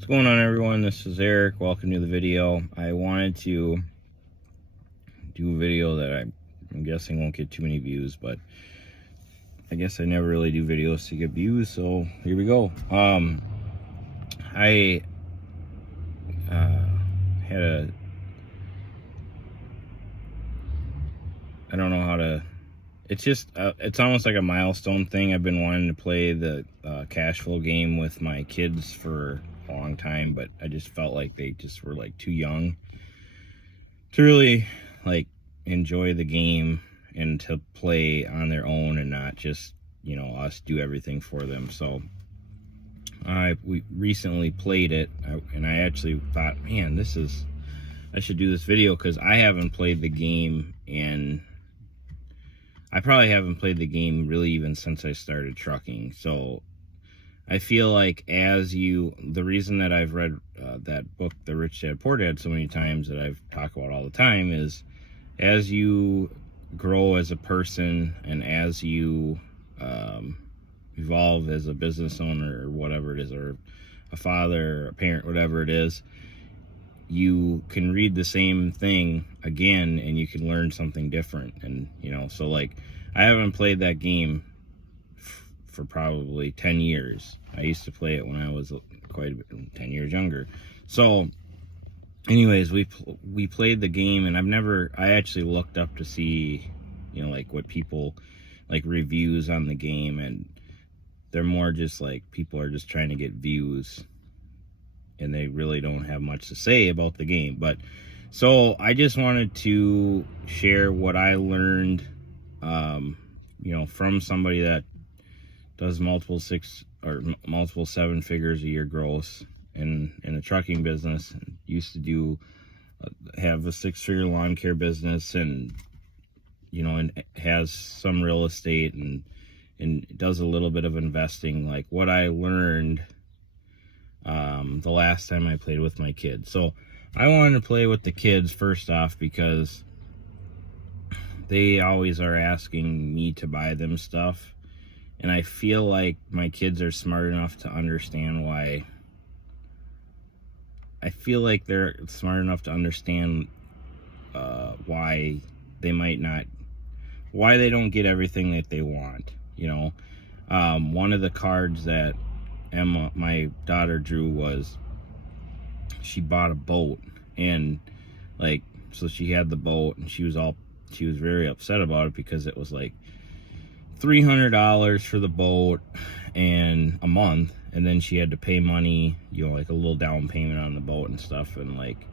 What's going on, everyone? This is Eric. Welcome to the video. I wanted to do a video that I'm guessing won't get too many views, but I guess I never really do videos to get views, so here we go. I had I don't know how to, it's just, it's almost like a milestone thing. I've been wanting to play the Cashflow game with my kids for a long time, but I just felt like they just were like too young to really like enjoy the game and to play on their own and not just, you know, us do everything for them. So we recently played it, and I actually thought, man, I should do this video because I haven't played the game, and I probably haven't played the game really even since I started trucking. So I feel like the reason that I've read that book, The Rich Dad Poor Dad, so many times, that I've talked about all the time, is as you grow as a person and as you evolve as a business owner or whatever it is, or a father or a parent, whatever it is, you can read the same thing again and you can learn something different. And, you know, so like I haven't played that game for probably 10 years. I used to play it when I was quite a bit, 10 years younger. So anyways, we played the game, and I actually looked up to see, you know, like what people, like reviews on the game, and they're more just like people are just trying to get views, and they really don't have much to say about the game. But so I just wanted to share what I learned, you know, from somebody that does multiple seven figures a year gross in a trucking business, and used to have a 6-figure lawn care business, and, you know, and has some real estate, and does a little bit of investing, like what I learned the last time I played with my kids. So I wanted to play with the kids first off because they always are asking me to buy them stuff, and I feel like my kids are smart enough to understand why. I feel like they're smart enough to understand why they don't get everything that they want, you know. One of the cards that Emma, my daughter, drew was she bought a boat, and like, so she had the boat, and she was very upset about it because it was like $300 for the boat and a month, and then she had to pay money, you know, like a little down payment on the boat and stuff. And like,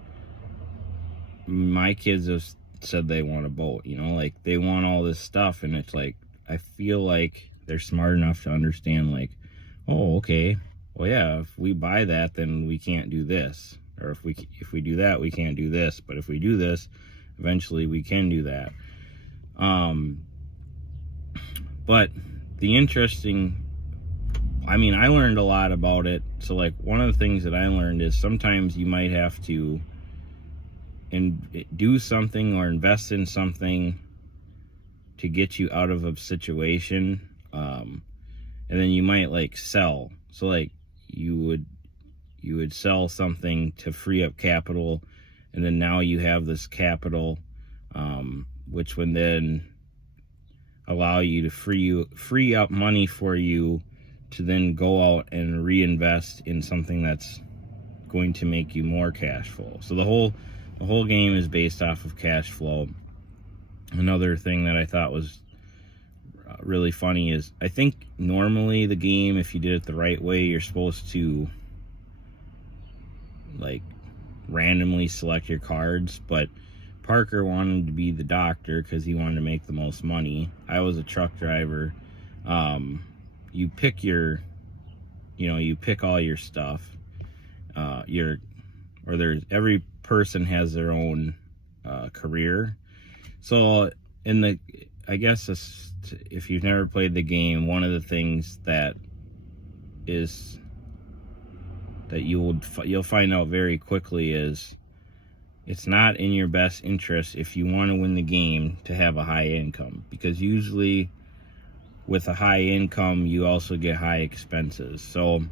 my kids have said they want a boat, you know, like they want all this stuff, and it's like, I feel like they're smart enough to understand, like, oh, okay, well, yeah, if we buy that, then we can't do this, or if we do that, we can't do this, but if we do this, eventually we can do that. But I learned a lot about it. So like, one of the things that I learned is sometimes you might have to do something or invest in something to get you out of a situation, and then you might like sell. So like you would sell something to free up capital, and then now you have this capital, which would then allow you to free up money for you to then go out and reinvest in something that's going to make you more cash flow. So the whole game is based off of cash flow. Another thing that I thought was really funny is, I think normally the game, if you did it the right way, you're supposed to like randomly select your cards, but Parker wanted to be the doctor because he wanted to make the most money. I was a truck driver. You pick all your stuff. Every person has their own career. So I guess if you've never played the game, one of the things that you'll find out very quickly is it's not in your best interest, if you want to win the game, to have a high income, because usually with a high income you also get high expenses. So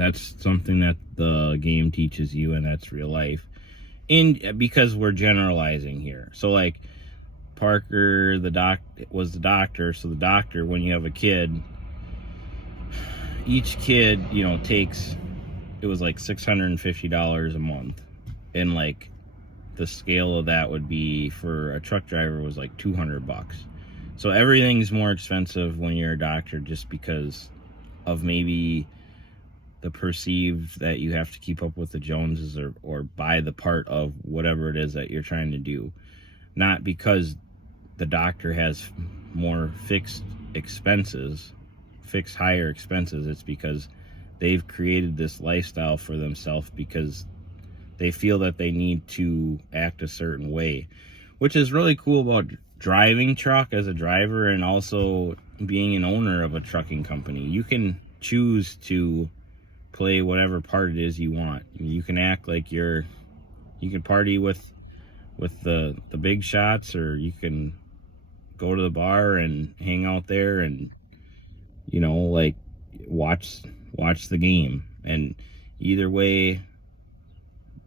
That's something that the game teaches you, and that's real life. And because we're generalizing here. So like Parker, was the doctor. So the doctor, when you have a kid, each kid, takes, it was like $650 a month. And like the scale of that would be for a truck driver was like $200. So everything's more expensive when you're a doctor, just because of maybe the perceived that you have to keep up with the Joneses, or buy the part of whatever it is that you're trying to do. Not because the doctor has more fixed higher expenses. It's because they've created this lifestyle for themselves because they feel that they need to act a certain way, which is really cool about driving truck as a driver, and also being an owner of a trucking company. You can choose to play whatever part it is you want. You can act like you can party with the big shots, or you can go to the bar and hang out there and like watch the game. And either way,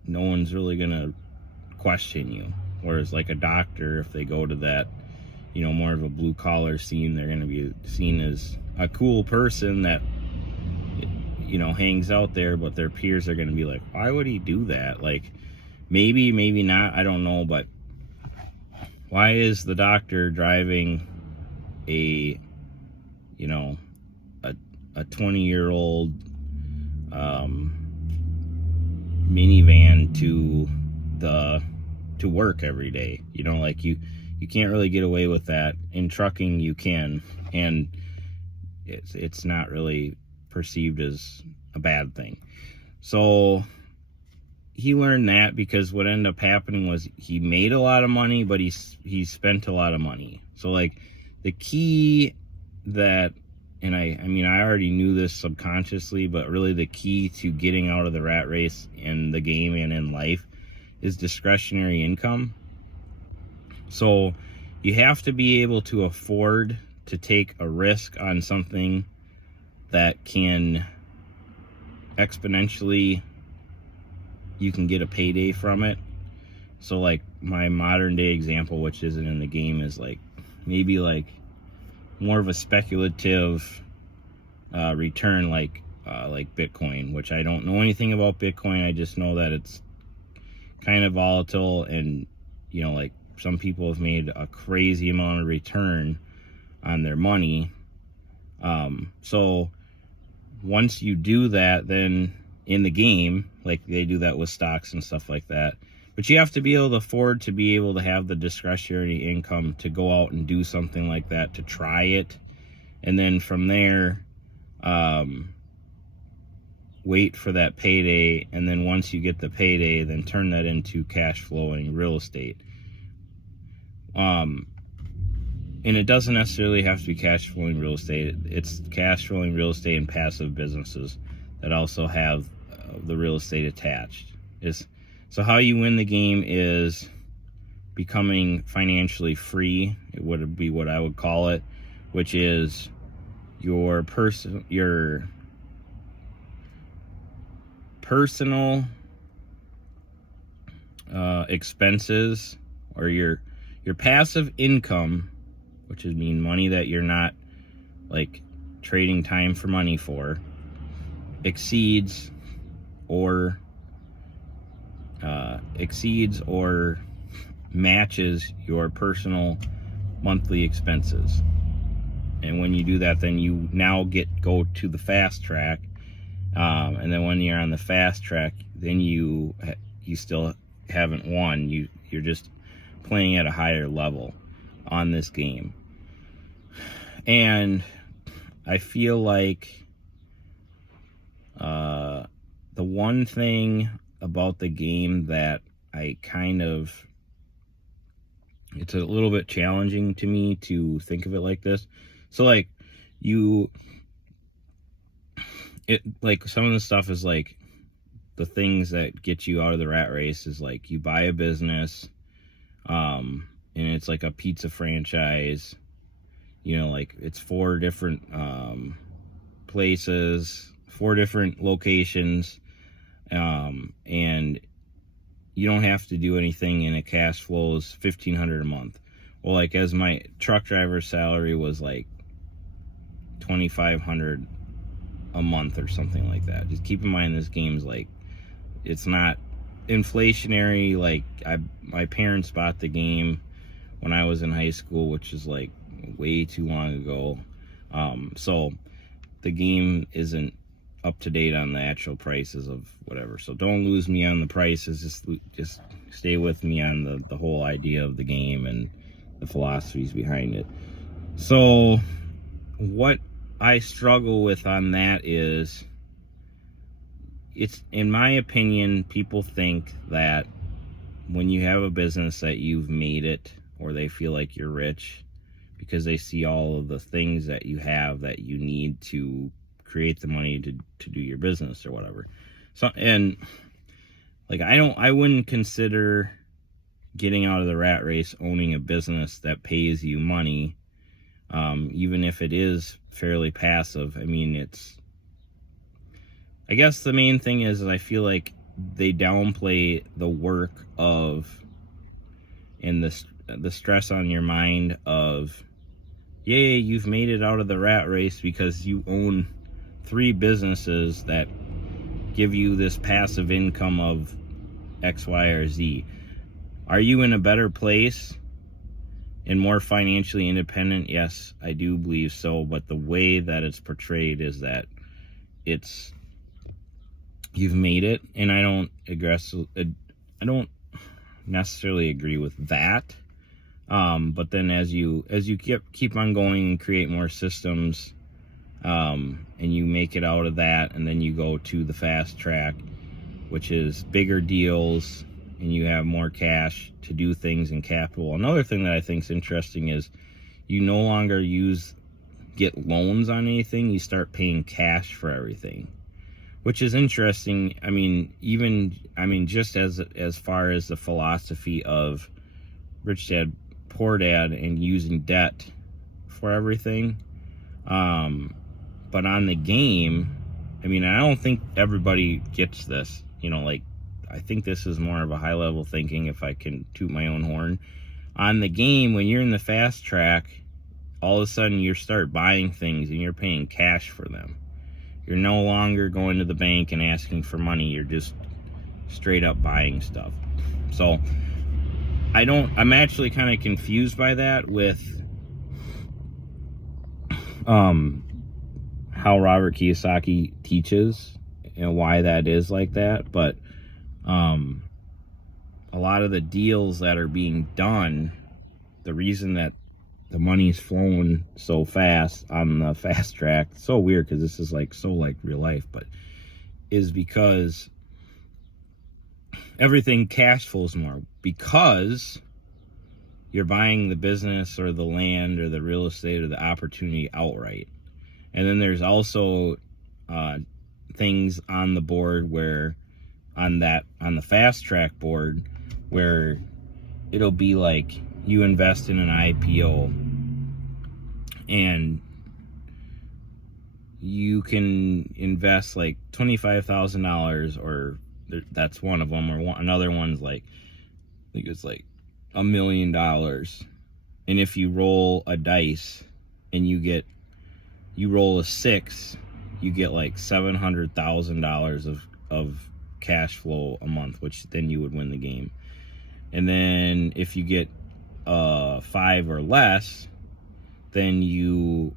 no one's really gonna question you. Whereas like a doctor, if they go to that more of a blue collar scene, they're gonna be seen as a cool person that hangs out there, but their peers are gonna be like, why would he do that? Like maybe not, I don't know, but why is the doctor driving a 20-year-old minivan to work every day? Like you can't really get away with that. In trucking you can, and it's not really perceived as a bad thing. So he learned that, because what ended up happening was he made a lot of money, but he spent a lot of money. So like the key that, and I already knew this subconsciously, but really the key to getting out of the rat race in the game and in life is discretionary income. So you have to be able to afford to take a risk on something that can exponentially, you can get a payday from it. So like my modern day example, which isn't in the game, is like maybe like more of a speculative return, like Bitcoin, which I don't know anything about Bitcoin. I just know that it's kind of volatile, and like some people have made a crazy amount of return on their money. So once you do that, then in the game, like they do that with stocks and stuff like that, but you have to be able to afford to be able to have the discretionary income to go out and do something like that, to try it. And then from there, wait for that payday. And then once you get the payday, then turn that into cash flowing real estate. And it doesn't necessarily have to be cash flowing real estate. It's cash flowing real estate and passive businesses that also have the real estate attached. So how you win the game is becoming financially free. It would be what I would call it, which is your personal expenses, or your passive income, which would mean money that you're not like trading time for money for, exceeds or matches your personal monthly expenses. And when you do that, then you now go to the fast track, and then when you're on the fast track, then you still haven't won. You're just playing at a higher level on this game. And I feel like the one thing about the game that it's a little bit challenging to me to think of it like this. So like like some of the stuff is like the things that get you out of the rat race is like you buy a business, and it's like a pizza franchise, like it's 4 different places, 4 different locations, and you don't have to do anything, and it cash flows $1,500 a month. Well, like, as my truck driver salary was like $2,500 a month or something like that. Just keep in mind, this game's like, it's not inflationary. Like, my parents bought the game when I was in high school, which is like way too long ago. So the game isn't up to date on the actual prices of whatever. So don't lose me on the prices. Just stay with me on the whole idea of the game and the philosophies behind it. So what I struggle with on that is, it's, in my opinion, people think that when you have a business that you've made it, or they feel like you're rich because they see all of the things that you have that you need to create the money to do your business or whatever. So, and like, I wouldn't consider getting out of the rat race owning a business that pays you money, even if it is fairly passive. I mean, I guess the main thing is I feel like they downplay the work of, and the stress on your mind of, yay, you've made it out of the rat race because you own 3 businesses that give you this passive income of X, Y, or Z. Are you in a better place and more financially independent? Yes, I do believe so. But the way that it's portrayed is that you've made it, and I don't necessarily agree with that. But then as you keep on going and create more systems, and you make it out of that, and then you go to the fast track, which is bigger deals, and you have more cash to do things in capital. Another thing that I think is interesting is you no longer get loans on anything. You start paying cash for everything, which is interesting. I mean, just as far as the philosophy of Rich Dad, Poor Dad, and using debt for everything. But on the game, I mean, I don't think everybody gets this. Like, I think this is more of a high level thinking, if I can toot my own horn. On the game, when you're in the fast track, all of a sudden you start buying things and you're paying cash for them. You're no longer going to the bank and asking for money. You're just straight up buying stuff. So I'm actually kind of confused by that with how Robert Kiyosaki teaches and why that is like that. But a lot of the deals that are being done, the reason that the money's flowing so fast on the fast track, so weird because this is like so like real life, but is because everything cash flows more because you're buying the business or the land or the real estate or the opportunity outright. And then there's also things on the board where on the fast track board where it'll be like you invest in an IPO and you can invest like $25,000, or that's one of them, or another one's like, I think it's like $1 million. And if you roll a dice and you roll a 6, you get like $700,000 of cash flow a month, which then you would win the game. And then if you get 5 or less, then you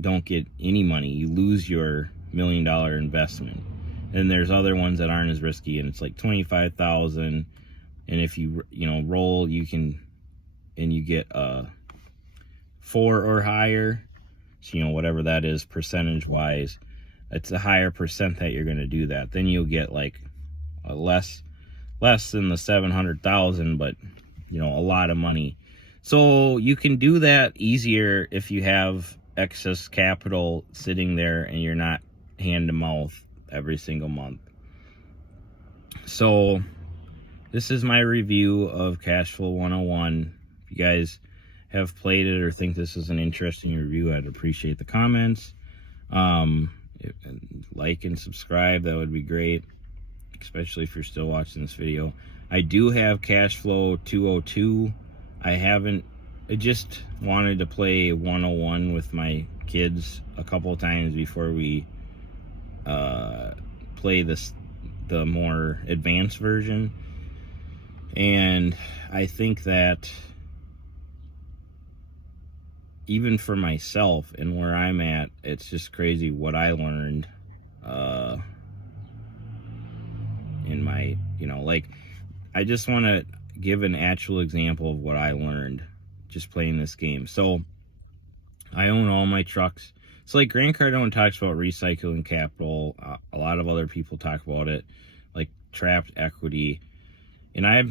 don't get any money. You lose your $1 million investment. And there's other ones that aren't as risky, and it's like 25,000. And if you roll, you get 4 or higher. So whatever that is percentage wise, it's a higher percent that you're going to do that. Then you'll get like a less than the 700,000, but a lot of money. So you can do that easier if you have excess capital sitting there and you're not hand to mouth every single month. So this is my review of Cashflow 101. If you guys have played it or think this is an interesting review, I'd appreciate the comments. like and subscribe. That would be great, especially if you're still watching this video. I do have Cashflow 202. I just wanted to play 101 with my kids a couple of times before we play the more advanced version. And I think that even for myself and where I'm at, it's just crazy what I learned in my, like, I just want to give an actual example of what I learned just playing this game. So I own all my trucks. So like Grant Cardone talks about recycling capital. A lot of other people talk about it, like trapped equity. And I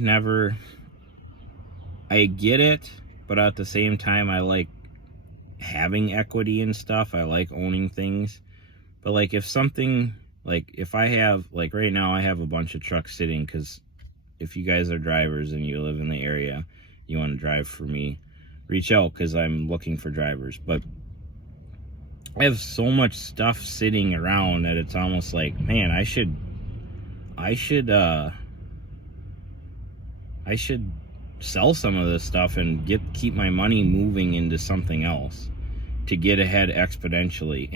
get it, but at the same time, I like having equity and stuff. I like owning things. But like if I have, like right now, I have a bunch of trucks sitting, because if you guys are drivers and you live in the area, you want to drive for me, reach out, because I'm looking for drivers. But I have so much stuff sitting around that it's almost like, man, I should sell some of this stuff and keep my money moving into something else to get ahead exponentially.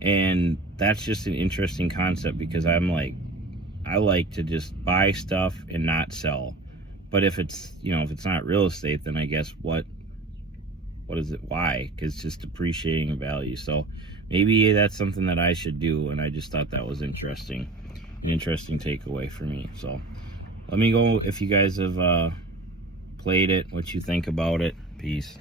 And that's just an interesting concept, because I like to just buy stuff and not sell. But if it's not real estate, then I guess what is it? Why? Because it's just depreciating in value. So maybe that's something that I should do. And I just thought that was interesting, an interesting takeaway for me. So let me go, if you guys have played it, what you think about it. Peace.